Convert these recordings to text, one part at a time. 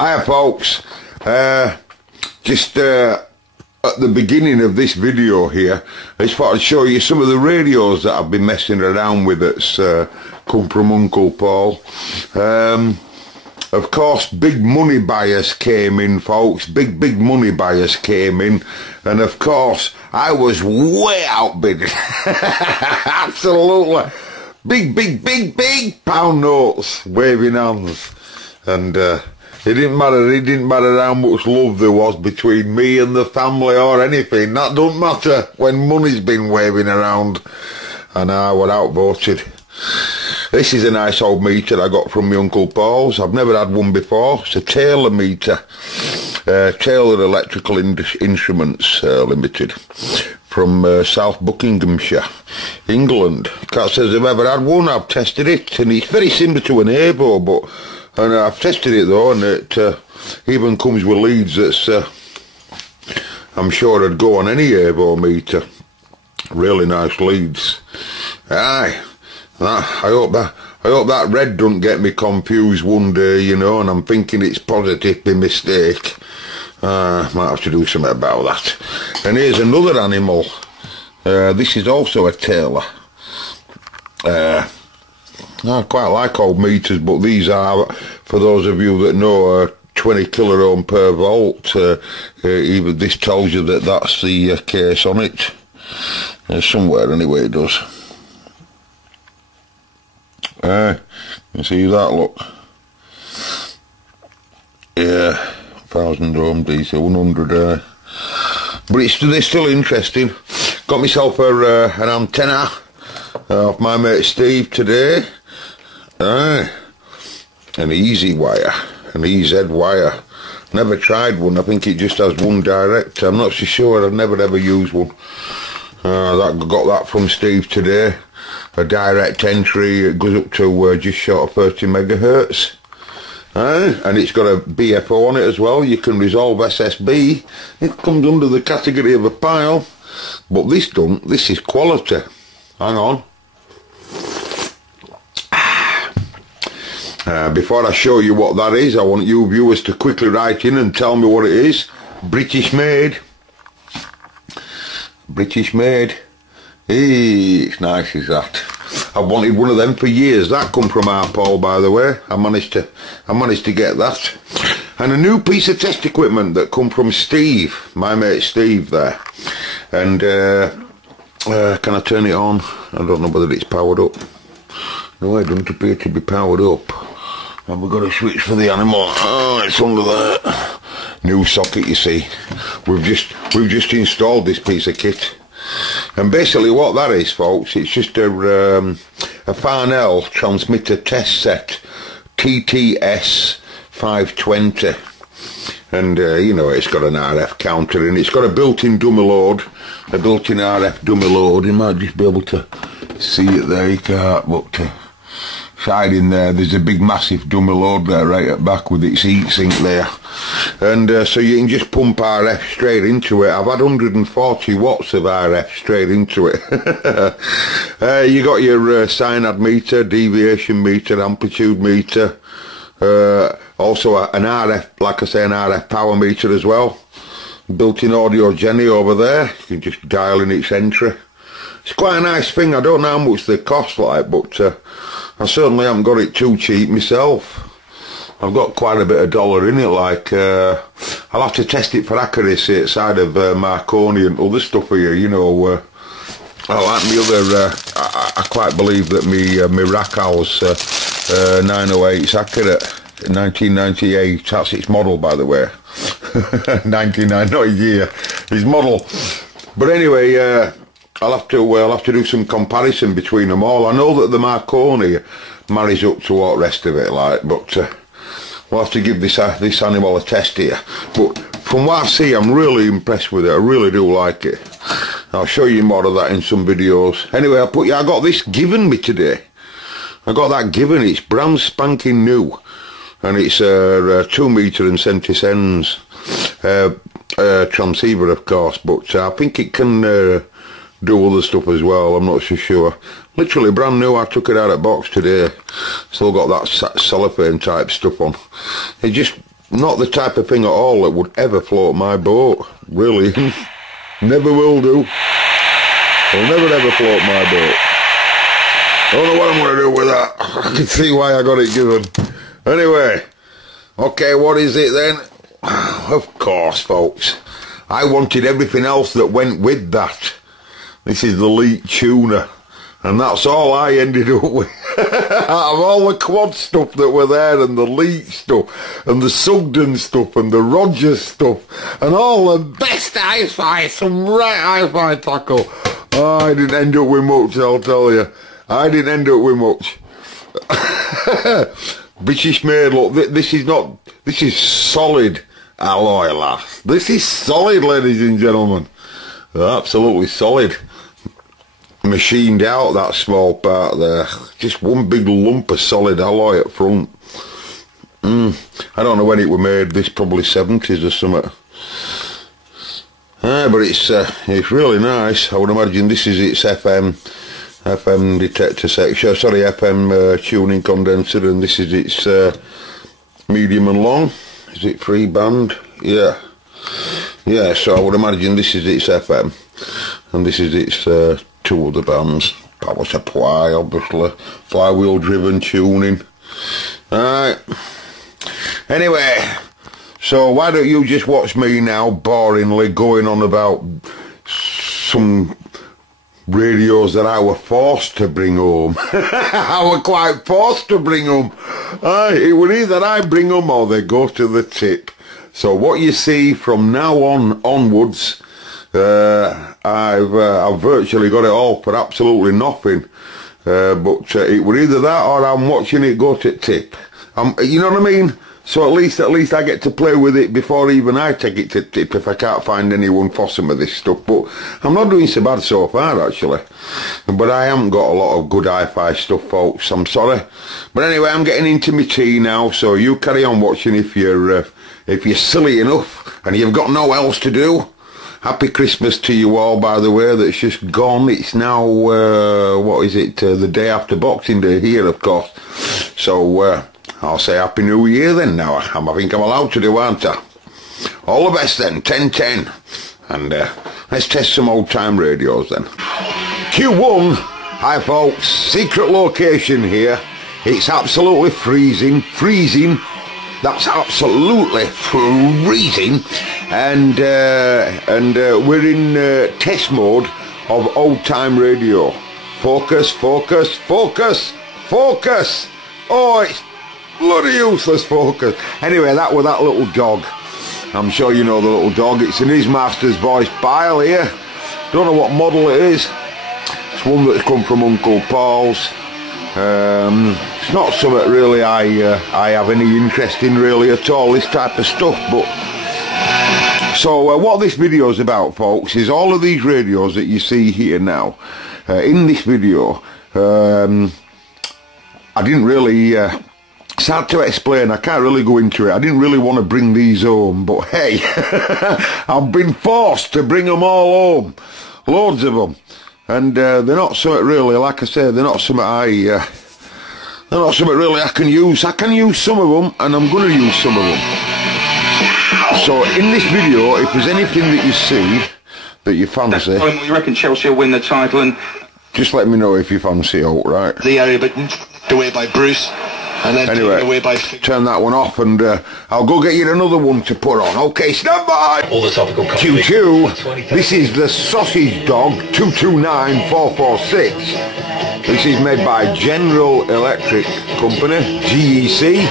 Hiya folks, just at the beginning of this video here, I just thought I'd show you some of the radios that I've been messing around with that's come from Uncle Paul. Of course, big money buyers came in, folks. Big money buyers came in, and of course I was way outbid. Absolutely big pound notes, waving hands, and it didn't matter how much love there was between me and the family or anything. That don't matter when money's been waving around, and I was outvoted. This is a nice old meter I got from my Uncle Paul's. I've never had one before. It's a Taylor meter, Taylor Electrical Instruments Limited, from South Buckinghamshire, England. Can't say I've ever had one. I've tested it, and it's very similar to an rYeOhw, and I've tested it though, and it even comes with leads that's I'm sure it'd go on any rYeOhw meter. Really nice leads. Aye. I hope that red don't get me confused one day, you know, and I'm thinking it's positive by mistake. Might have to do something about that. And here's another animal. This is also a Taylor. I quite like old meters, but these are, for those of you that know, 20 kiloohm per volt. Even this tells you that that's the case on it. Somewhere anyway it does. You see that, look. Yeah, 1000 ohm DC, 100. But they're still interesting. Got myself an antenna off my mate Steve today. An easy wire, an EZ wire. Never tried one. I think it just has one direct. I'm not so sure. I've never ever used one. Got that from Steve today. A direct entry. It goes up to just short of 30 megahertz. And it's got a BFO on it as well. You can resolve SSB. It comes under the category of a pile. But this don't. This is quality. Hang on. Before I show you what that is, I want you viewers to quickly write in and tell me what it is. British made. British made. Hey, it's nice as that. I've wanted one of them for years. That come from our Paul, by the way. I managed to get that. And a new piece of test equipment that come from Steve, my mate Steve there. And can I turn it on? I don't know whether it's powered up. No, it doesn't appear to be powered up. And we've got to switch for the animal. Oh, it's under there. New socket, you see. We've just installed this piece of kit. And basically what that is, folks, it's just a Farnell transmitter test set, TTS 520. And, you know, it's got an RF counter and it's got a built-in dummy load, a built-in RF dummy load. You might just be able to see it there, you can't, but side in there's a big massive dummy load there right at back with its heatsink there. And so you can just pump RF straight into it. I've had 140 watts of RF straight into it. You got your synod meter, deviation meter, amplitude meter, also an RF, like I say, an RF power meter as well. Built-in audio Jenny over there. You can just dial in its entry. It's quite a nice thing. I don't know how much they cost, like, but I certainly haven't got it too cheap myself. I've got quite a bit of dollar in it, like, I'll have to test it for accuracy outside of Marconi and other stuff here, you know. I like me other, I quite believe that me rYeOhw's 908's accurate. 1998, that's its model, by the way. 99, not a year, his model. But anyway, I'll have to do some comparison between them all. I know that the Marconi marries up to all the rest of it, like, but we'll have to give this animal a test here. But from what I see, I'm really impressed with it. I really do like it. I'll show you more of that in some videos. Anyway, I got this given me today. I got that given. It's brand spanking new, and it's a 2 meter and 70 cents transceiver, of course. But I think it can do other stuff as well. I'm not so sure. Literally brand new. I took it out of box today. Still got that cellophane type stuff on. It just not the type of thing at all that would ever float my boat. Really. Never will do. Will never ever float my boat. I don't know what I'm going to do with that. I can see why I got it given. Anyway. Okay, what is it then? Of course, folks. I wanted everything else that went with that. This is the leak tuner. And that's all I ended up with. Out of all the quad stuff that were there, and the leak stuff, and the Sugden stuff, and the Rogers stuff, and all the best hi-fi, some right hi-fi tackle. Oh, I didn't end up with much, I'll tell you. I didn't end up with much. British made, look, this is solid alloy, lass. This is solid, ladies and gentlemen. Absolutely solid. Machined out, that small part there. Just one big lump of solid alloy up front. I don't know when it were made. This probably 70s or something. But it's really nice. I would imagine this is its FM detector section. Sorry, FM tuning condenser, and this is its medium and long. Is it 3 band? Yeah. Yeah, so I would imagine this is its FM, and this is its 2 other bands. Power supply, obviously. Flywheel driven tuning. Alright. Anyway, so why don't you just watch me now, boringly going on about some radios that I were forced to bring home. I were quite forced to bring home. It would either I bring them or they go to the tip. So what you see from now onwards, I've virtually got it all for absolutely nothing. But it would either that or I'm watching it go to tip. You know what I mean? So at least I get to play with it before even I take it to tip if I can't find anyone fussing with this stuff. But I'm not doing so bad so far, actually. But I haven't got a lot of good hi-fi stuff, folks. I'm sorry. But anyway, I'm getting into my tea now, so you carry on watching if you're silly enough and you've got no else to do. Happy Christmas to you all, by the way, that's just gone. It's now, what is it, the day after Boxing Day here, of course. So, I'll say Happy New Year then now. I think I'm allowed to do, aren't I? All the best then, 10-10. And let's test some old-time radios then. Q1, hi folks, secret location here. It's absolutely freezing. That's absolutely freezing. And we're in test mode of old-time radio. Focus. Oh, it's bloody useless focus. Anyway, that was that little dog. I'm sure you know the little dog. It's in his master's voice pile here. Don't know what model it is. It's one that's come from Uncle Paul's. It's not something really I have any interest in really at all, this type of stuff. But so what this video is about, folks, is all of these radios that you see here now. In this video, I didn't really. It's hard to explain, I can't really go into it. I didn't really want to bring these home, but hey, I've been forced to bring them all home. Loads of them. And they're not something really, like I say, they're not something really I can use. I can use some of them, and I'm going to use some of them. So in this video, if there's anything that you see that you fancy... You reckon Chelsea will win the title? And just let me know if you fancy out, right? The area, but away by Bruce. And then anyway, turn that one off, and I'll go get you another one to put on. Okay, stand by! All the topical Q2, this is the Sausage Dog 229446. This is made by General Electric Company, GEC.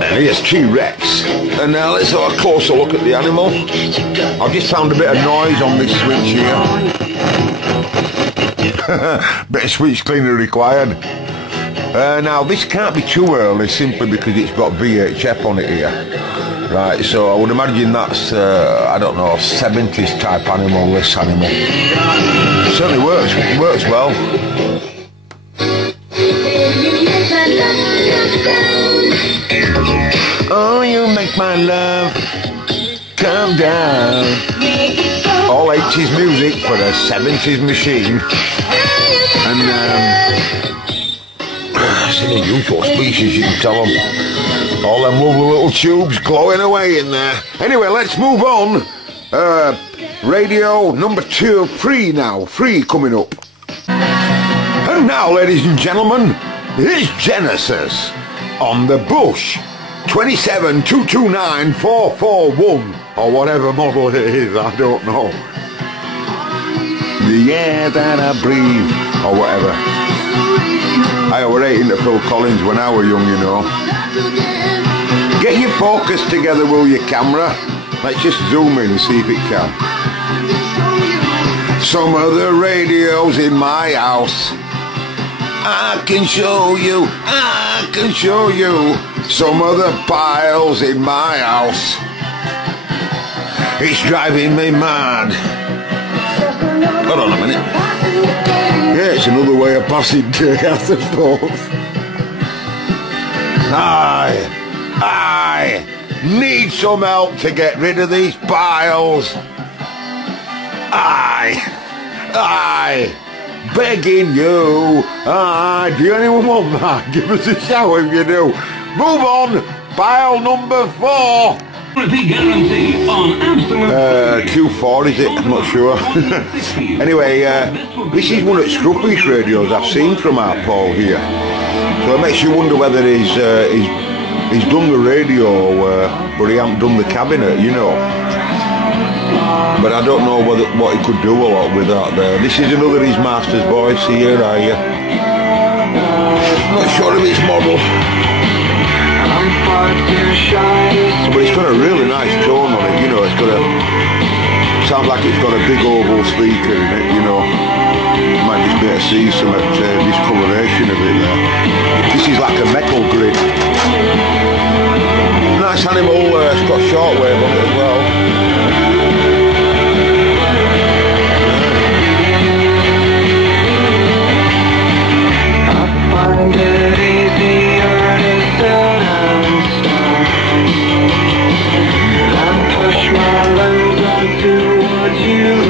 And here's T-Rex. And now let's have a closer look at the animal. I've just found a bit of noise on this switch here. Bit of switch cleaner required. Now this can't be too early simply because it's got VHF on it here. Right, so I would imagine that's, I don't know, 70s type animal, this animal. It certainly works well. Oh, you make my love come down. All 80s music for a 70s machine. And, it's an unusual species, you can tell them. All them lovely little tubes glowing away in there. Anyway, let's move on. Radio number 2, free now. Free coming up. And now, ladies and gentlemen, here's Genesis on the Bush 27229-441, or whatever model it is, I don't know. The air that I breathe, or whatever. I was into Phil Collins when I was young, you know. Get your focus together, will you, camera? Let's just zoom in and see if it can. Some of the radios in my house, I can show you, I can show you. Some of the piles in my house, it's driving me mad. Hold on a minute. Yeah, it's another way of passing day, I suppose. I need some help to get rid of these piles. I begging you. Do anyone want that? Give us a shout if you do. Move on. Pile number 4. Guarantee on Amsterdam. Q4 is it? I'm not sure. Anyway, this is one of the scruffiest radios I've seen from our Paul here. So it makes you wonder whether he's done the radio, but he hasn't done the cabinet, you know. But I don't know what he could do a lot with that there. This is another of his master's voice here, are you? Not sure of his model. But it's got a really nice tone on it, you know. It's got a... sounds like it's got a big oval speaker in it, you know. You might just be able to see some discoloration of it there. This is like a metal grid. Nice animal, it's got shortwave on it as well.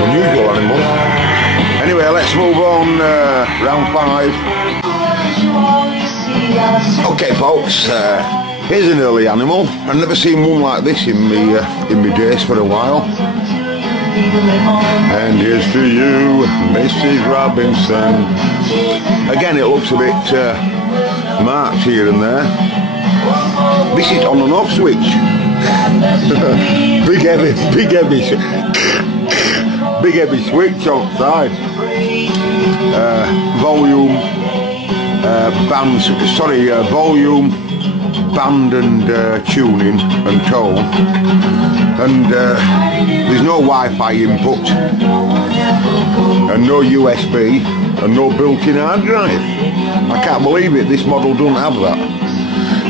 Unusual animal. Anyway, let's move on, round 5. Okay folks, here's an early animal. I've never seen one like this in me days for a while. And here's to you, Mrs. Robinson. Again, it looks a bit marked here and there. This is on and off switch. big heavy switch outside. Volume, volume, band and tuning and tone. And there's no Wi-Fi input, and no USB, and no built-in hard drive. I can't believe it, this model doesn't have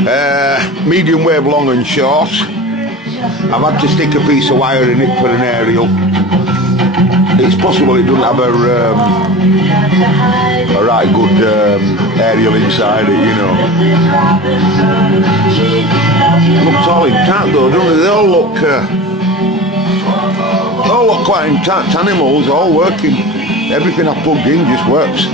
that. Medium wave, long and short. I've had to stick a piece of wire in it for an aerial. It's possible it doesn't have a right good aerial inside it, you know. Looks all intact though, don't they? They all look quite intact animals, all working. Everything I plugged in just works.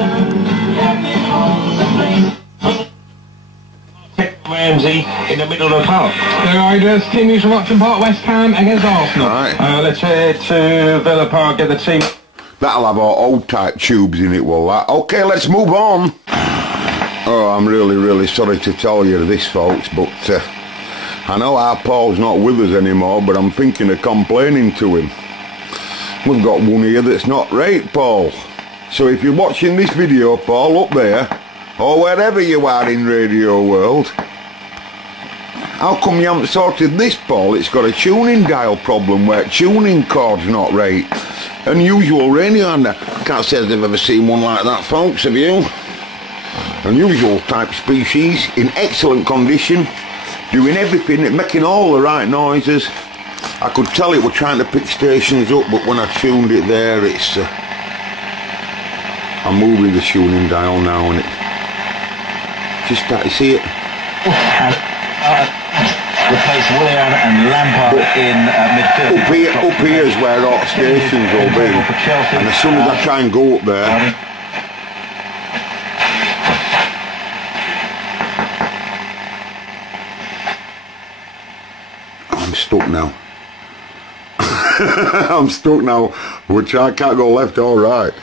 Ramsey in the middle of the park. The Riders, Team News from Watson Park, West Ham against Arsenal. Right. Let's head to Villa Park, get the team. That'll have our old type tubes in it, will that? Okay, let's move on. Oh, I'm really sorry to tell you this, folks, but I know our Paul's not with us anymore, but I'm thinking of complaining to him. We've got one here that's not right, Paul. So if you're watching this video, Paul, up there, or wherever you are in radio world, how come you haven't sorted this, Paul? It's got a tuning dial problem where tuning cord's not right. Unusual radio, and I can't say I've ever seen one like that, folks, have you? Unusual type species, in excellent condition, doing everything, making all the right noises. I could tell it were trying to pick stations up, but when I tuned it there, it's... I'm moving the tuning dial now, and it... Just that, you see it? Replace Willian and Lampard in midfield. Up here is where all stations will be, and as soon as I try and go up there, I'm stuck now. I'm stuck now, which I can't go left or right.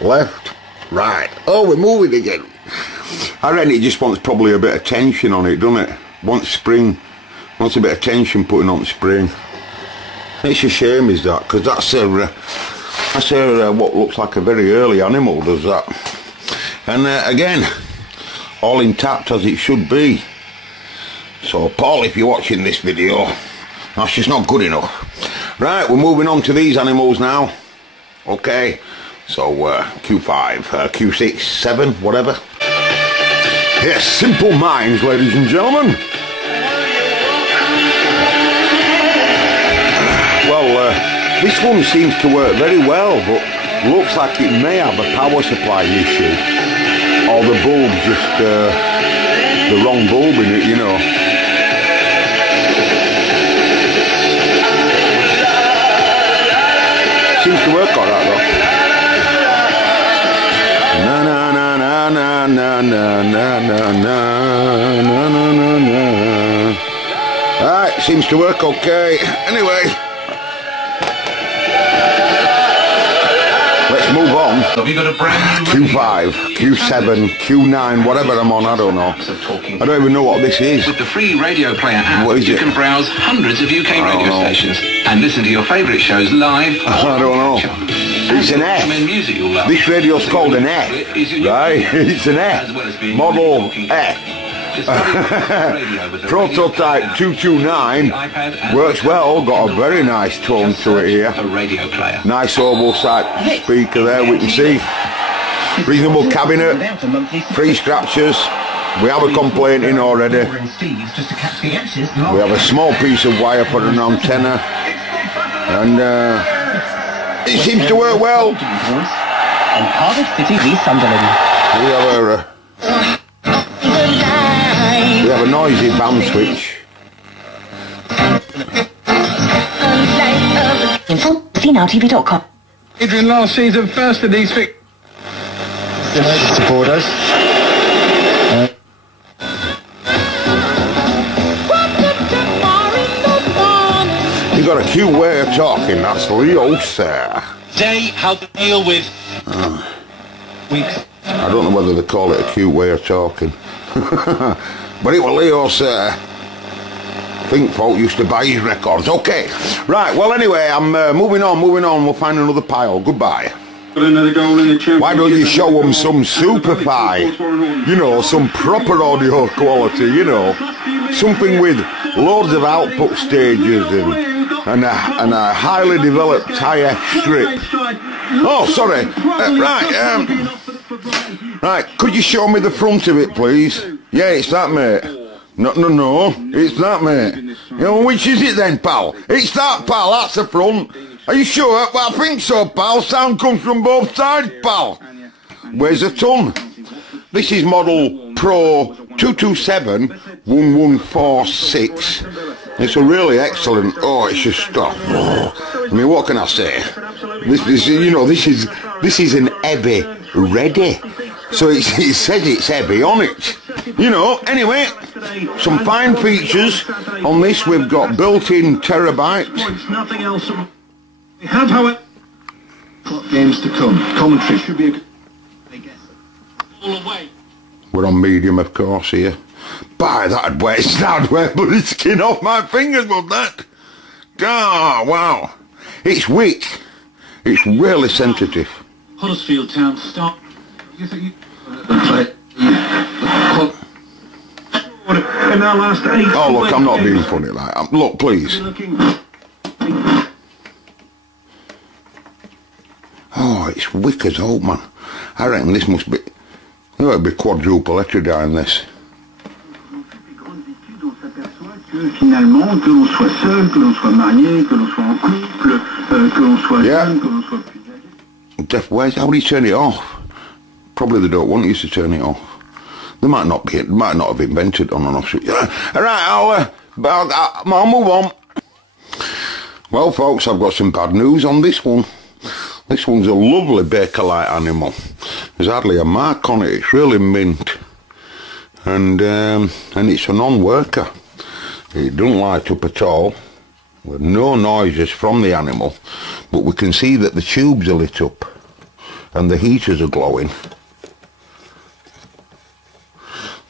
Left, right. Oh, we're moving again. I reckon it just wants probably a bit of tension on it, doesn't it? Wants spring, wants a bit of tension putting on spring. It's a shame, is that? Because that's what looks like a very early animal, does that? And again, all intact as it should be. So, Paul, if you're watching this video, that's just not good enough. Right, we're moving on to these animals now. Okay, so Q5, Q6, 7, whatever. Yes, simple minds, ladies and gentlemen. Well, this one seems to work very well, but looks like it may have a power supply issue. Or the bulb's just the wrong bulb in it, you know. Seems to work alright though. Na na na na na na na na na na na na. Alright, seems to work okay. Anyway, let's move on. Have you got a brand new Q5, Q7, Q9, whatever I'm on, I don't know. I don't even know what this is. With the free Radio Player app, What is you it? can browse hundreds of UK radio stations and listen to your favourite shows live. I don't know. It's an F. Music you'll love. This radio's called an F, right? It's an F. Model F. Prototype 229 works well, got a very nice tone to it here. A radio player. Nice oval type speaker there, we can see. Reasonable cabinet, 3 scratchers. We have a complaint in already. We have a small piece of wire for an antenna. And it seems to work well. And Cardiff City v Sunderland. We have a noisy band switch. Info, syE9TV.com. Adrian last season, first of these fixtures. Support us. You got a cute way of talking, that's Leo, sir. Today, how to deal with weeks. I don't know whether they call it a cute way of talking. But it was Leo, sir. I think folk used to buy his records. Okay, right, well anyway, I'm moving on. We'll find another pile. Goodbye. Why don't you show them some Superfi? You know, some proper audio quality, you know. Something with loads of output stages and a highly developed IF strip. Oh, sorry. Right, could you show me the front of it, please? Yeah, it's that, mate. No, it's that, mate. You know, which is it then, pal? It's that, pal, that's the front. Are you sure? Well, I think so, pal. Sound comes from both sides, pal. Where's the ton? This is model Pro 227-1146. It's a really excellent. Oh, it's just stuff. I mean, what can I say? This is an heavy ready. So it says it's heavy on it. You know, anyway, some fine features on this. We've got built-in terabyte. Nothing else. We have, however, games to come. Commentary should be all away. We're on medium, of course, here. By that'd wear bloody skin off my fingers, would that? Ah, wow. It's weak. It's really sensitive. Huddersfield Town start. You think in our last 8. Oh, look, I'm not being funny like that. Look, please. Oh, it's wick as old, man. I reckon this must be... Oh, it'd be quadruple heterodyne, this. Yeah. How do you turn it off? Probably they don't want you to turn it off. They might not have invented on and off switch. Alright, I'll move on. Well, folks, I've got some bad news on this one. This one's a lovely Bakelite animal. There's hardly a mark on it. It's really mint, and it's a non-worker. It doesn't light up at all. with no noises from the animal, but we can see that the tubes are lit up and the heaters are glowing.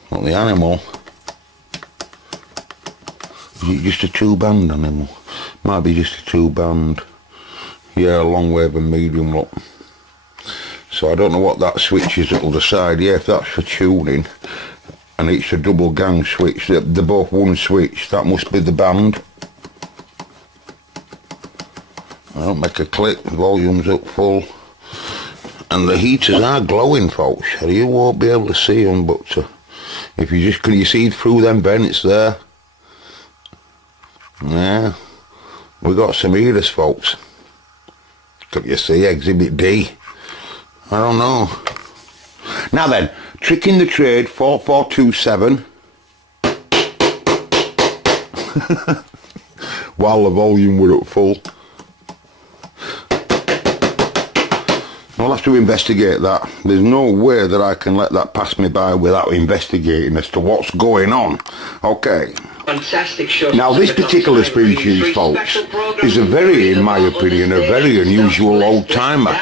Well, the animal, is it just a 2-band animal? Might be just a 2-band. Yeah, long wave and medium, look. So I don't know what that switch is at the other side. Yeah, if that's for tuning and it's a double gang switch, they're both one switch, that must be the band. I don't make a click, the volume's up full. And the heaters are glowing, folks. You won't be able to see them, but if you just, can you see through them vents there? Yeah, we got some heaters, folks. Can you see Exhibit D? I don't know. Now then, trick in the trade 4427. While the volume were at full. I'll have to investigate that. There's no way that I can let that pass me by without investigating as to what's going on. Okay. Fantastic show. Now this particular species, folks, is a very, in my opinion, a very unusual old-timer.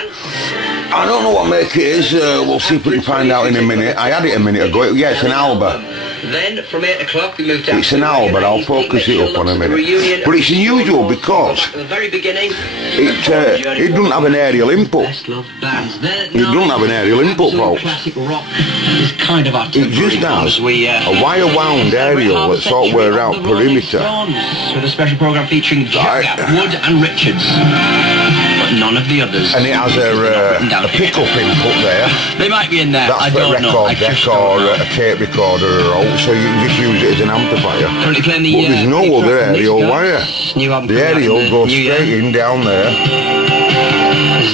I don't know what make it is. We'll see if we can find out in a minute. I had it a minute ago. Yeah, it's an Alba. Then from 8 o'clock we moved out. It's an Alba. I'll focus it up on a minute. But it's unusual because it doesn't have an aerial input. It doesn't have an aerial input, folks. It just has a wire wound aerial that's all the way around perimeter. With a special program featuring Jack, Wood and Richards. But none of the others. And it has a pickup input there. They might be in there. That's for a record deck or a tape recorder or all, so you can just use it as an amplifier. But there's no other aerial wire. The aerial goes straight in down there.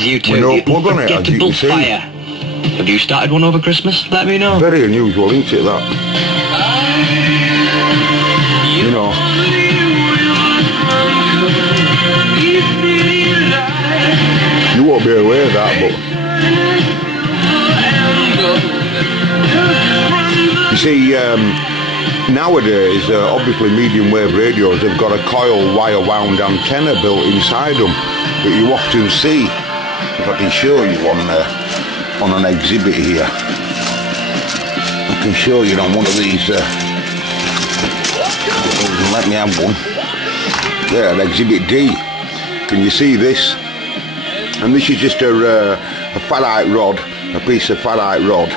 With no plug on it, as you can see. Have you started one over Christmas? Let me know. Very unusual, isn't it, that? You know. You won't be aware of that, but you see, nowadays, obviously medium wave radios have got a coil wire wound antenna built inside them that you often see. If I can show you on an exhibit here, I can show you on one of these. Let me have one. There, Exhibit D. Can you see this? And this is just a ferrite rod, a piece of ferrite rod,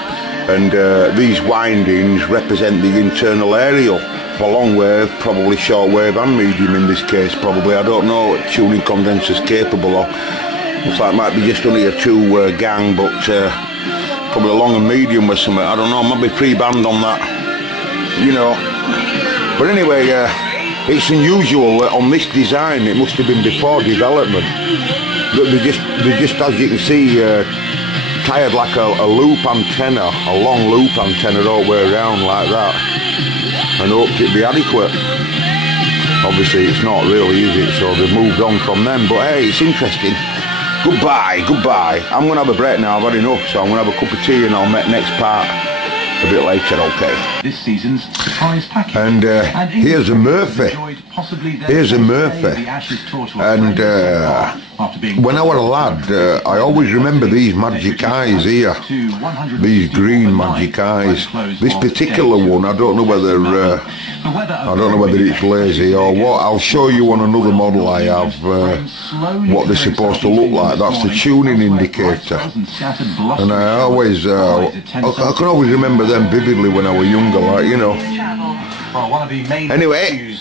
and these windings represent the internal aerial for long wave, probably short wave and medium in this case, probably. I don't know what tuning condenser's capable of. Looks like it might be just only a 2-gang, but probably long and medium or something. I don't know, might be pre-band on that, you know. But anyway, it's unusual that on this design, it must have been before development, that they just, as you can see, tied like a loop antenna, a long loop antenna all the way around like that, and hoped it'd be adequate. Obviously it's not really, is it? So they've moved on from them, but hey, it's interesting. Goodbye. I'm going to have a break now, I've had enough, so I'm going to have a cup of tea and I'll make next part a bit later, okay? This season's surprise package. And here's a Murphy. Here's a Murphy. And when I was a lad, I always remember these magic eyes here. These green magic eyes. This particular one, I don't know whether it's lazy or what. I'll show you on another model I have what they're supposed to look like. That's the tuning indicator. And I always, I can always remember them vividly when I was younger, like, you know. Anyway,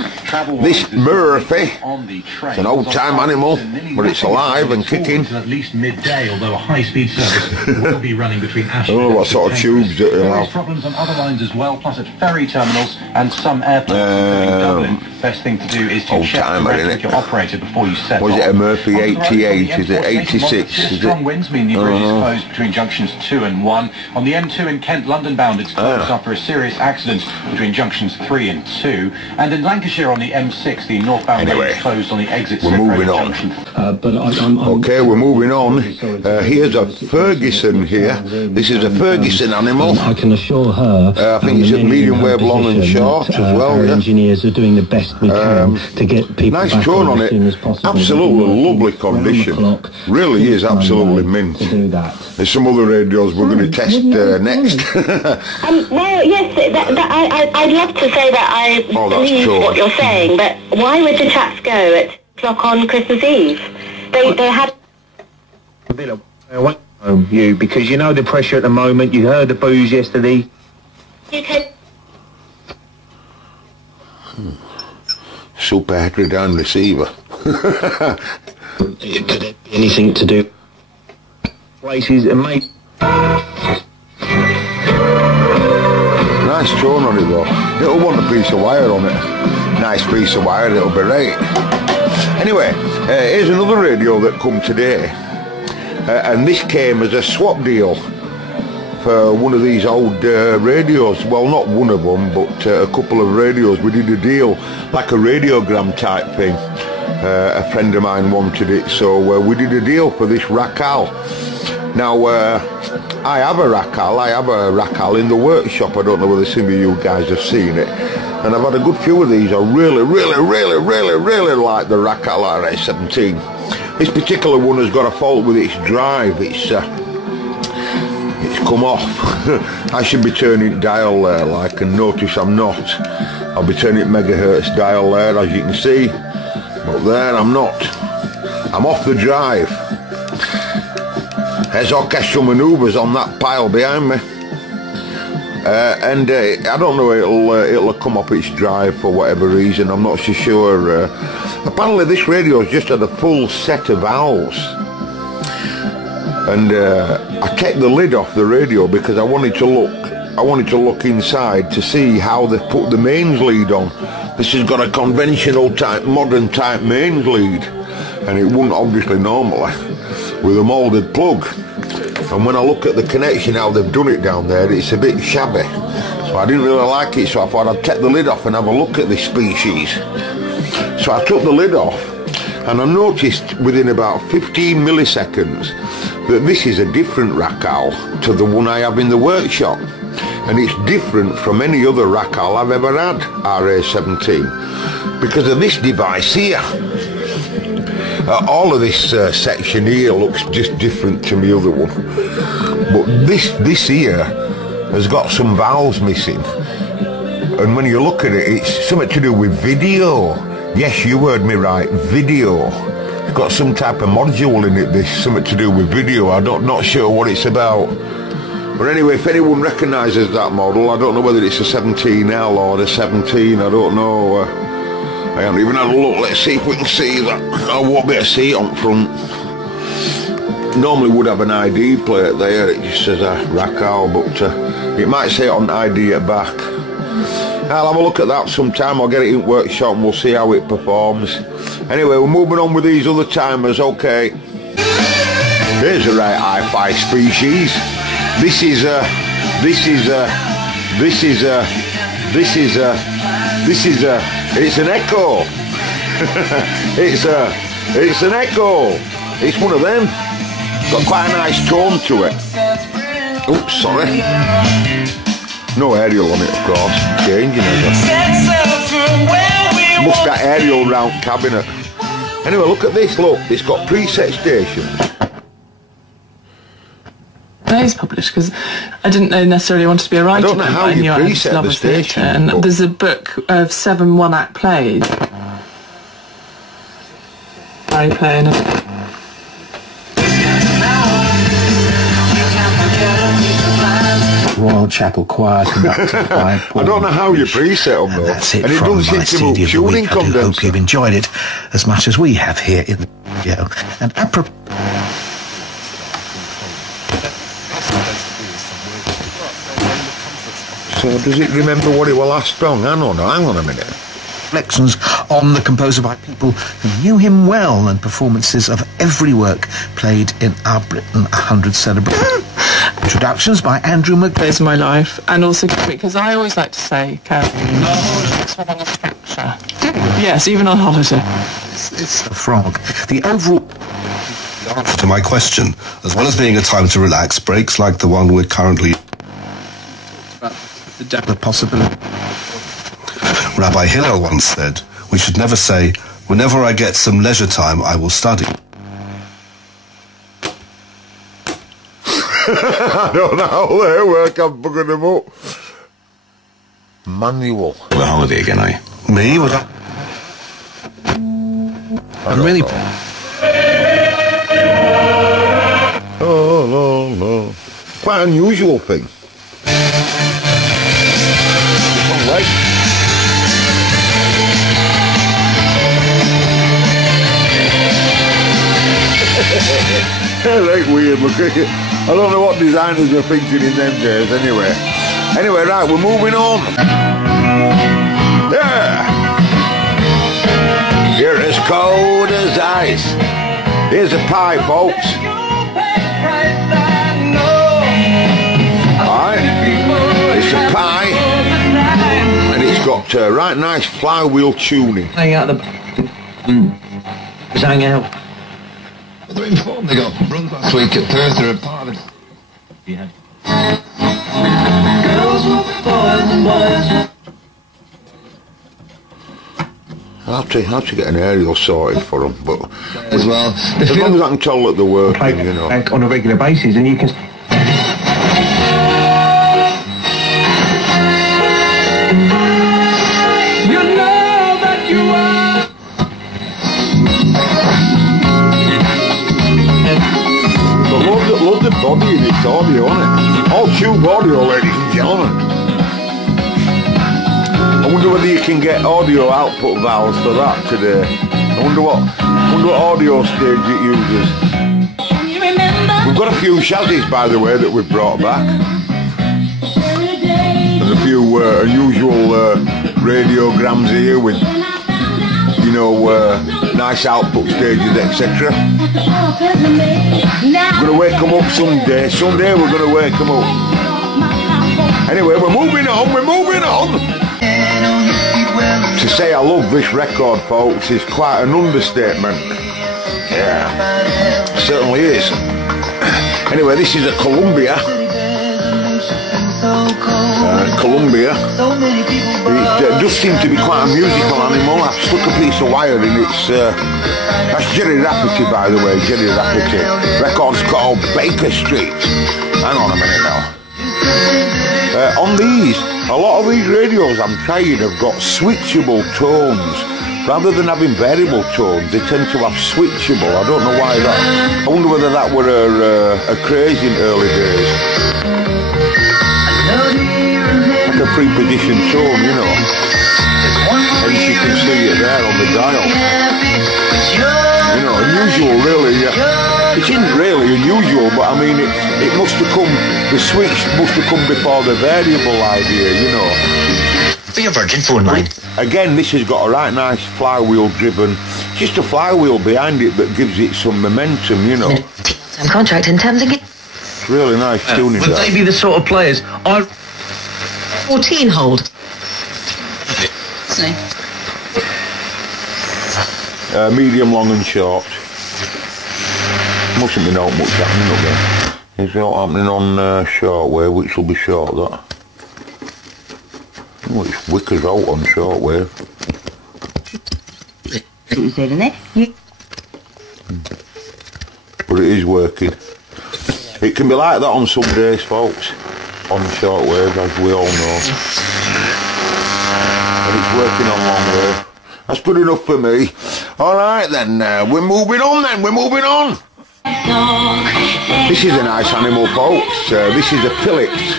this Murphy, it's an old-time animal, but it's alive and kicking. At least midday, although a high-speed service will be running between Ashford. I don't know what sort of tubes it'll have. Problems on other lines as well, plus at ferry terminals and some airports, including Dublin. Best thing to do is to check the rest with your operator before you set off. Was it a Murphy 88? Is it 86? Is strong winds mean the bridge is closed between junctions 2 and 1. On the M2 in Kent, London bound, it's closed after a serious accident between junctions 3 and 2. And in Lancashire on the M6, the northbound lane is closed on the exit. We're moving on. Okay, we're moving on. Here's a Ferguson here. This is a Ferguson animal. I can assure her. I think it's a medium wave long and short as well. Our engineers are doing the best best we can to get people nice back tone on on as it. soon as possible. Absolutely lovely condition. Really is absolutely mint. To do that. There's some other radios we're going to test next. Well, yes, I'd love to say that I believe what you're saying, but why would the chaps go at o'clock on Christmas Eve? They had... You, because you know the pressure at the moment, you heard the booze yesterday. Super heterodyne receiver. Could it be anything to do places and make... Nice tone on it though. It'll want a piece of wire on it. Nice piece of wire, it'll be right. Anyway, here's another radio that come today. And this came as a swap deal for one of these old radios. Well, not one of them, but a couple of radios. We did a deal, like a radiogram type thing. A friend of mine wanted it, so we did a deal for this rYeOhw. Now, I have a rYeOhw in the workshop. I don't know whether some of you guys have seen it. And I've had a good few of these. I really like the rYeOhw RS17. This particular one has got a fault with its drive. It's come off. I should be turning dial there, like, and notice I'm not. I'll be turning megahertz dial there, as you can see. But there I'm not. I'm off the drive. There's orchestral manoeuvres on that pile behind me. And I don't know, it'll come off its drive for whatever reason. I'm not so sure. Apparently this radio's just had a full set of valves. And I kept the lid off the radio because I wanted to look inside to see how they put the mains lead on. This has got a conventional type, modern type mains lead, and it wouldn't obviously normally with a moulded plug. And when I look at the connection, how they've done it down there, it's a bit shabby. So I didn't really like it, so I thought I'd take the lid off and have a look at this species. So I took the lid off, and I noticed within about 15 milliseconds that this is a different rYeOhw to the one I have in the workshop. And it's different from any other rYeOhw I've ever had, RA17, because of this device here. All of this section here looks just different to my other one, but this here has got some valves missing, and when you look at it, it's something to do with video. Yes, you heard me right, video. It's got some type of module in it, this, something to do with video. I'm not sure what it's about. But anyway, if anyone recognises that model, I don't know whether it's a 17L or a 17, I don't know. I haven't even had a look. Let's see if we can see that. I won't be able to see it on front. Normally would have an ID plate there, it just says a rYeOhw, but it might say it on ID at back. I'll have a look at that sometime. I'll get it in workshop and we'll see how it performs. Anyway, we're moving on with these other timers. Okay, here's a right hi-fi species. It's an echo. It's an echo. It's one of them. Got quite a nice tone to it. Oops, sorry. No aerial on it, of course. Changing it. Must get aerial round cabinet. Anyway, look at this. Look, it's got preset stations. Days published because I didn't necessarily want to be a writer. I don't know how you preset the station. And there's a book of 7 one-act plays. I play in it. Royal Chapel Choir conducted by Paul. I don't know how you preset them though. That's it and it from doesn't my seem to CD of the week. I do hope you've enjoyed it as much as we have here in the studio. And apropos. So does it remember what it was last song? Hang on a minute. Reflections on the composer by people who knew him well and performances of every work played in our Britain 100 celebration. Introductions by Andrew McGrath. Days of my life, and also because I always like to say, structure. Yes, even on holiday. It's the frog. The overall answer to my question, as well as being a time to relax, breaks like the one we're currently. The possibility. Rabbi Hillel once said, We should never say, whenever I get some leisure time, I will study. I don't know how they work, I'm bugging them up. Manual. On holiday again, are you? Me? What? I'm really... Oh, no, no. Quite an unusual thing. Right. Like weird, look at it. I don't know what designers were thinking in them days anyway. Anyway, right, we're moving on. Yeah. You're as cold as ice. Here's a pie, folks. Alright. It's a pie. And it's got right nice flywheel tuning. Hang out the... Just hang out. They're informed they got runs last week at Thursday at Parliament. Yeah. Girls will be boys and boys. I'll have to get an aerial sorted for them, but as well, as long as I can tell that they're working, you know. Like on a regular basis, and you can. You know that you are. Loads of body in its audio, isn't it? All tube audio, ladies and gentlemen. I wonder whether you can get audio output valves for that today. I wonder what audio stage it uses. We've got a few chassis, by the way, that we've brought back. There's a few unusual radiograms here with, you know, nice output stages, etc. We're going to wake them up someday. Someday we're going to wake them up. Anyway, we're moving on. To say I love this record, folks, is quite an understatement. Yeah, certainly is. Anyway, this is a Columbia. It does seem to be quite a musical animal. I've stuck a piece of wire in its... that's Jerry Rafferty, by the way, Jerry Rafferty. Record's called Baker Street. Hang on a minute now. On these, a lot of these radios I'm trying have got switchable tones. Rather than having variable tones, they tend to have switchable. I don't know why that. I wonder whether that were a craze in early days. Like a pre-positioned tone, you know. And you can see it there on the dial. You know, unusual really. It isn't really unusual, but I mean, it must have come, the switch must have come before the variable idea, you know. For your Virgin phone line. Again, this has got a right nice flywheel driven, just a flywheel behind it that gives it some momentum, you know. Some contract in terms of... It's really nice tuning. Would they be the sort of players I... 14 hold. Medium, long and short. Mustn't be not much happening up there. It's not happening on shortwave, which will be short, that. Oh, it's wickers out on shortwave. But it is working. It can be like that on some days, folks. On shortwave, as we all know. And it's working on long wave. That's good enough for me. Alright then, we're moving on. This is a nice animal, folks. This is a Phillips.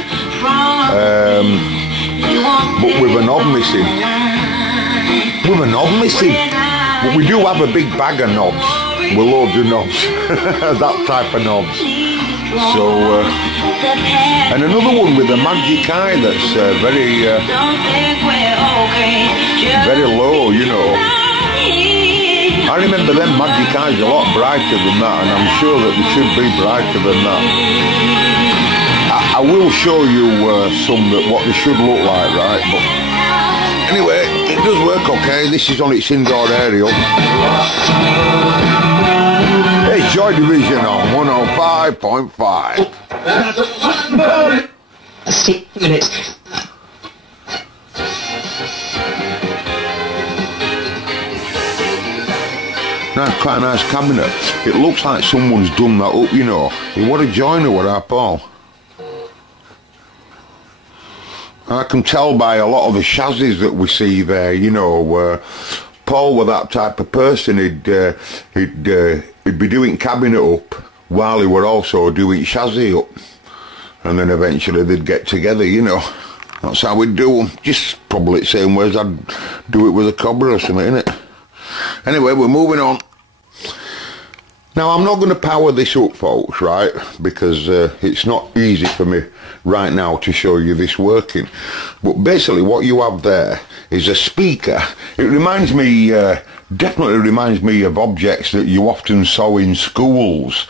But with a knob missing. But we do have a big bag of knobs. With loads of knobs. That type of knobs. So, and another one with a magic eye that's very low, you know. I remember them magic eyes a lot brighter than that, and I'm sure that they should be brighter than that. I will show you what they should look like, right? But anyway, it does work okay. This is on its indoor aerial. It's Joy Division on 105.5. 6 minutes. Quite a nice cabinet. It looks like someone's done that up, you know. What a joiner with our Paul. I can tell by a lot of the chassis that we see there, you know, Paul was that type of person. He'd be doing cabinet up while he were also doing chassis up, and then eventually they'd get together, you know. That's how we'd do them. Just probably the same way as I'd do it with a Cobra or something, innit? Anyway, we're moving on. Now, I'm not going to power this up, folks, right? Because it's not easy for me right now to show you this working. But basically, what you have there is a speaker. It reminds me, definitely reminds me of objects that you often saw in schools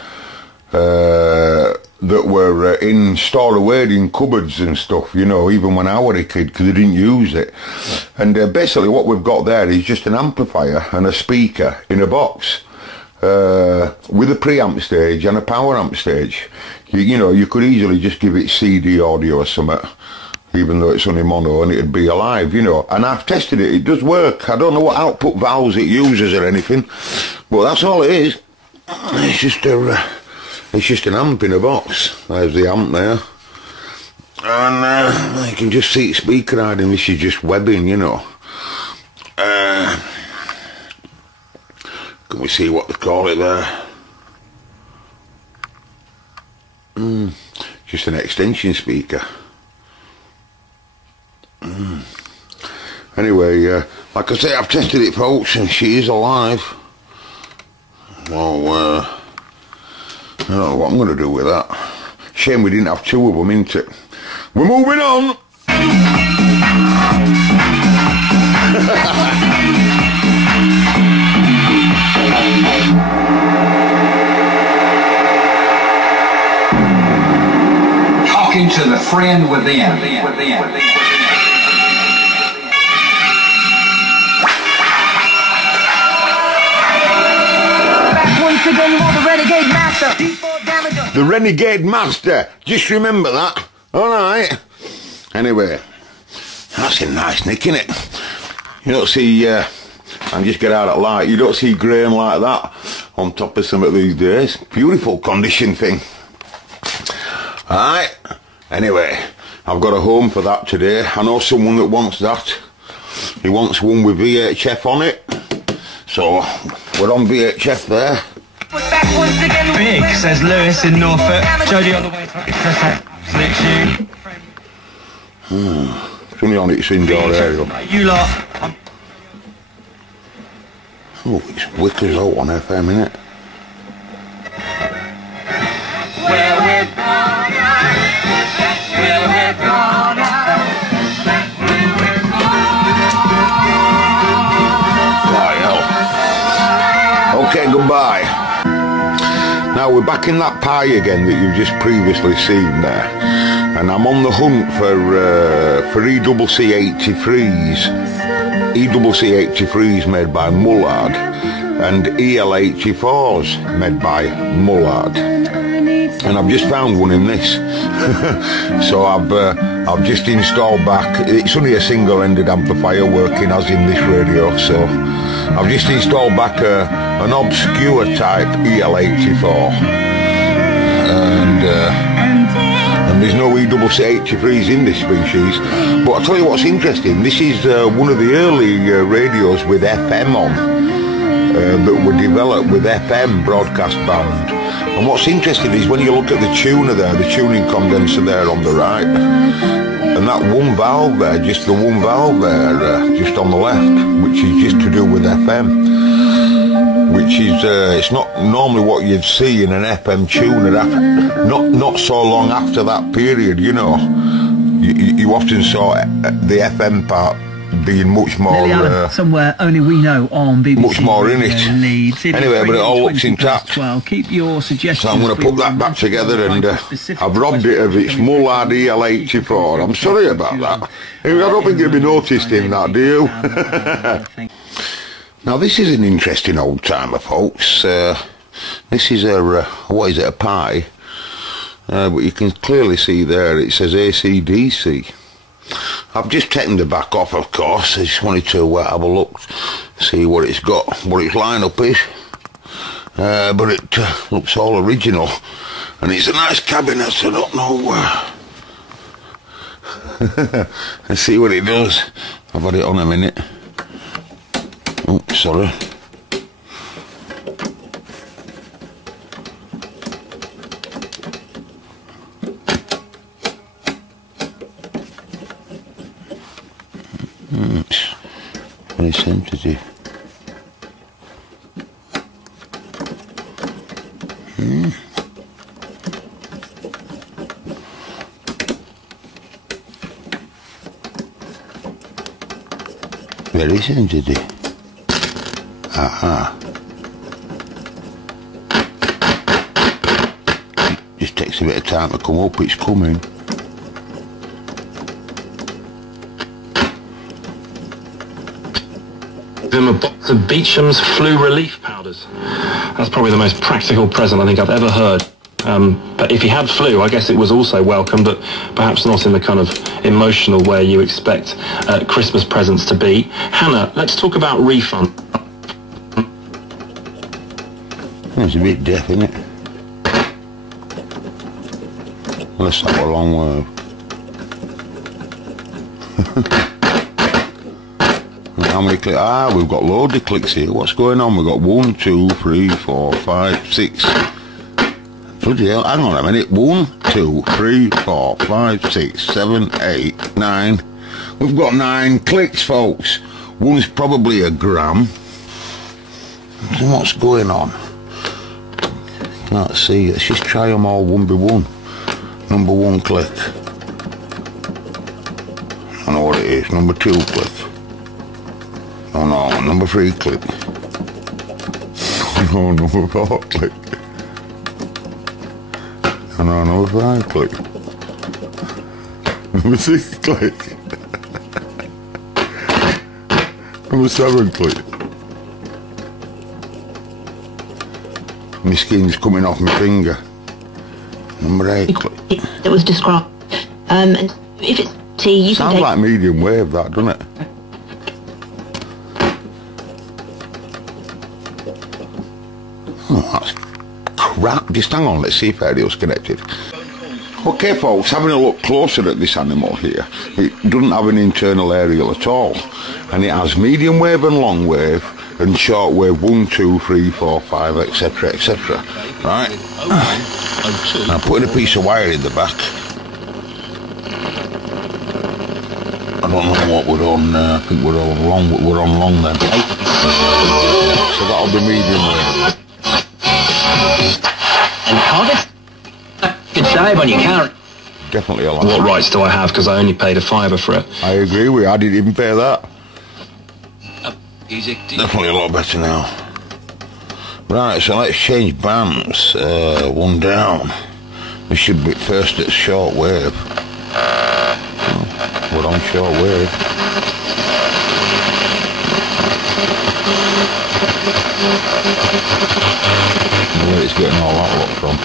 that were stored away in cupboards and stuff, you know, even when I was a kid, because they didn't use it. And basically what we've got there is just an amplifier and a speaker in a box. With a preamp stage and a power amp stage. You know, you could easily just give it CD audio or something, even though it's only mono, and it'd be alive, you know. And I've tested it, it does work. I don't know what output valves it uses or anything, but that's all it is. It's just an amp in a box. There's the amp there. And you can just see the speaker hiding. This is just webbing, you know. Can we see what they call it there? Just an extension speaker. Anyway, like I say, I've tested it, folks, and she is alive. Well, I don't know what I'm going to do with that. Shame we didn't have two of them, isn't it? We're moving on! Talking to the friend within. Back once again, you are the Renegade Master. The Renegade Master. Just remember that. Alright. Anyway, that's a nice nick, innit? You don't see, and just get out of light, you don't see grain like that on top of some of these days. Beautiful condition thing. Alright. Anyway, I've got a home for that today. I know someone that wants that. He wants one with VHF on it. So, we're on VHF there. Big, says Lewis in Norfolk. Jody on the way to next you. It's only on its indoor area. You lot. Oh, it's wickers out on FM, innit? Okay, goodbye. Now we're back in that pie again that you've just previously seen there, and I'm on the hunt for ECC83s. ECC83s made by Mullard, and EL84s made by Mullard, and I've just found one in this. So I've just installed back. It's only a single-ended amplifier working as in this radio, so I've just installed back an obscure type EL84, and there's no ECC83s in this species. But I'll tell you what's interesting, this is one of the early radios with FM on, that were developed with FM broadcast band. And what's interesting is when you look at the tuner there, the tuning condenser there on the right, and that one valve there, just the one valve there, just on the left, which is just to do with FM, which is, it's not normally what you'd see in an FM tuner, not so long after that period, you know. You often saw the FM part being much more, somewhere only we know on BBC. Much more in it. Leeds. Anyway, but it all looks intact. 12. Keep your suggestions. So I'm going to put that back together, and I've robbed it of its Mullard EL84. I'm sorry about that. I don't think it'll be noticed in that, do you? Now this is an interesting old timer, folks. This is a, what is it, a pie? But you can clearly see there it says AC/DC. I've just taken the back off, of course. I just wanted to have a look, see what it's got, what its lineup is. but it looks all original, and it's a nice cabinet. I don't know. Let's see what it does. I've had it on a minute. Oh, sorry. It's very sensitive. Very sensitive. Aha. Just takes a bit of time to come up, it's coming. Him a box of Beecham's flu relief powders. That's probably the most practical present I think I've ever heard. But if he had flu, I guess it was also welcome, but perhaps not in the kind of emotional way you expect Christmas presents to be. Hannah, let's talk about refund. It's a bit deaf, isn't it? Let's have a long word. How many clicks? Ah, we've got loads of clicks here. What's going on? We've got 1, 2, 3, 4, 5, 6. Bloody hell, hang on a minute. 1, 2, 3, 4, 5, 6, 7, 8, 9. We've got 9 clicks, folks. One's probably a gram. So what's going on? Can't see. Let's just try them all one by one. Number 1 click. I know what it is. Number 2 click. Oh no, number 3 click. Oh no, number 4 click. Oh no, number 5 click. Number 6 click. Number 7 click. My skin's coming off my finger. Number 8 click. It was described. And if it's tea, you sounds can like medium wave, that, doesn't it? Oh, that's crap. Just hang on, let's see if audio's connected. Okay folks, having a look closer at this animal here, it doesn't have an internal aerial at all, and it has medium wave and long wave and short wave 1, 2, 3, 4, 5, etc, etc. Right? Now putting a piece of wire in the back. I don't know what we're on. I think we're on long. We're on long then. So that'll be medium wave. And Cardiff? Good save on your car. Definitely a lot. What rights do I have? Because I only paid a £5 for it. I agree with you. I didn't even pay that. Definitely a lot better now. Right, so let's change bands. 1 down. We should be first at short wave. Oh, we're on short wave. Where it's getting all that lot from.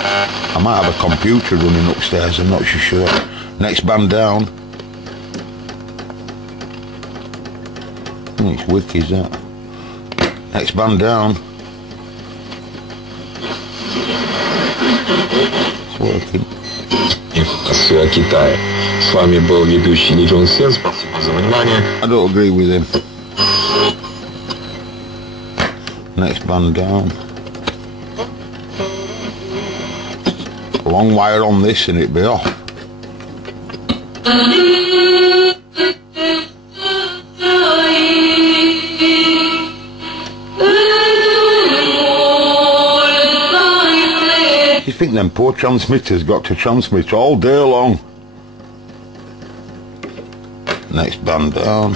I might have a computer running upstairs, I'm not so sure. Next band down. Which wick is that? Next band down. It's working. I don't agree with him. Next band down. Long wire on this and it'd be off. You think them poor transmitters got to transmit all day long? Next band down.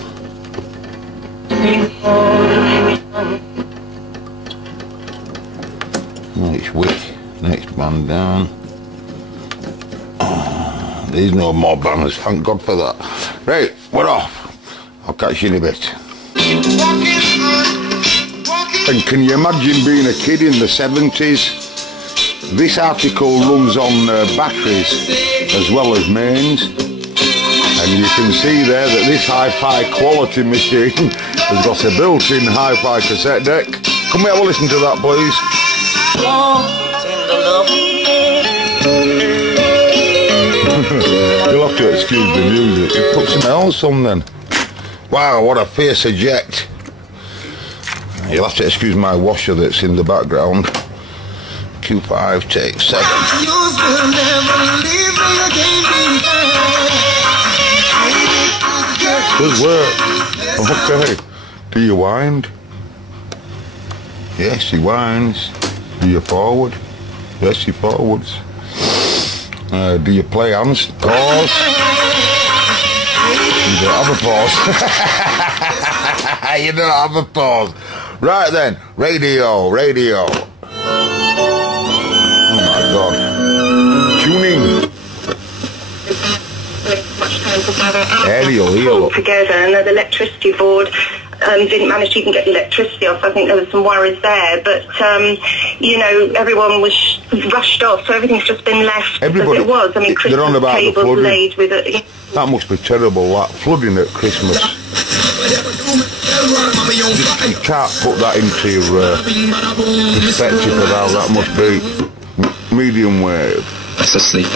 Next wick. Next band down. Oh, there's no more bands, thank God for that. Right, we're off. I'll catch you in a bit. And can you imagine being a kid in the 70s? This article runs on batteries as well as mains. And you can see there that this hi-fi quality machine has got a built-in hi-fi cassette deck. Can we have a listen to that, please? You'll have to excuse the music. You put some else on then. Wow, what a fierce eject. You'll have to excuse my washer that's in the background. Q5, take 7. Good work. Okay. Do you wind? Yes, he winds. Do you forward? Yes, he forwards. Do you play hands? Pause. You don't have a pause. You don't have a pause. Right then, radio. Oh my God. Tuning. Aerial. Together, and the electricity board didn't manage to even get the electricity off. I think there was some worries there, but you know, everyone was rushed off, so everything's just been left as it was. I mean, Christmas tables laid with it. That must be terrible, that flooding at Christmas. You can't put that into your perspective of how that must be. Medium wave. That's asleep.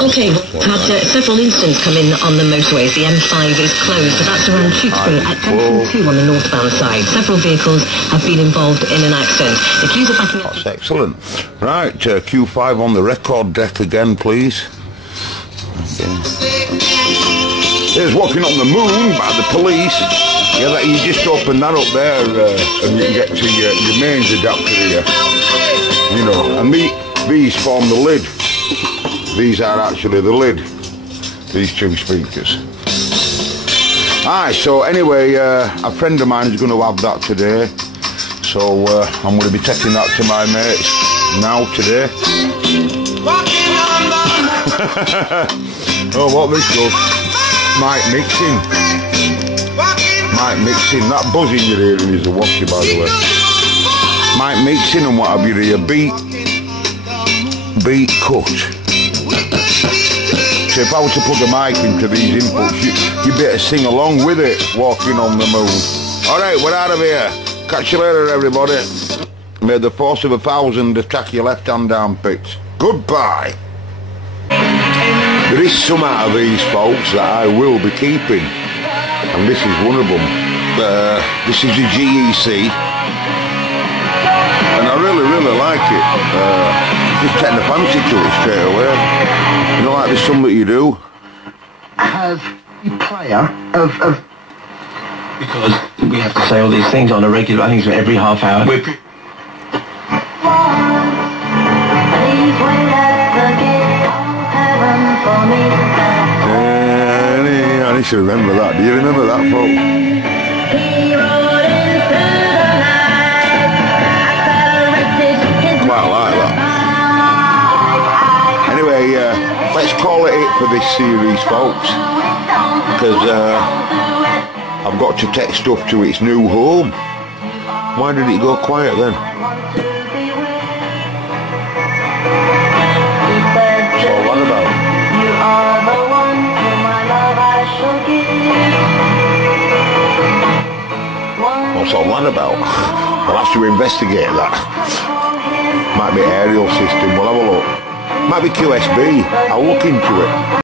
Okay, we've had several incidents come in on the motorways. The M5 is closed, so that's around Tewkesbury at junction 2 on the northbound side. Several vehicles have been involved in an accident. The queues are backing up. That's excellent. Right, Q5 on the record deck again, please. Okay. Here's Walking on the Moon by the Police. Yeah, you just open that up there and you can get to your mains adapter here. You know, and these form the lid. These are actually the lid, these two speakers. Aye, so anyway, a friend of mine is going to have that today. So I'm going to be taking that to my mates now today. Oh, what this does? Mic mixing. That buzzing you're hearing is a washer, by the way. Mic mixing and what have you here. Beat cut. So if I were to plug a mic into these inputs, you better sing along with it, Walking on the Moon. Alright, we're out of here. Catch you later, everybody. May the force of 1,000 attack your left-hand armpits. Goodbye. There is some out of these folks that I will be keeping, and this is one of them. This is a GEC, and I really like it. Just taking a fancy to it straight away. You know, like there's some that you do. Has the player of because we have to say all these things on a regular, I think it's every half hour. I need to remember that. Do you remember that, folks? Quite like that. Anyway, let's call it for this series, folks, because I've got to take stuff to its new home. Why did it go quiet then? What's all that about? What's all that about? I'll have to investigate that. Might be aerial system, we'll have a look. Might be QSB, I'll look into it.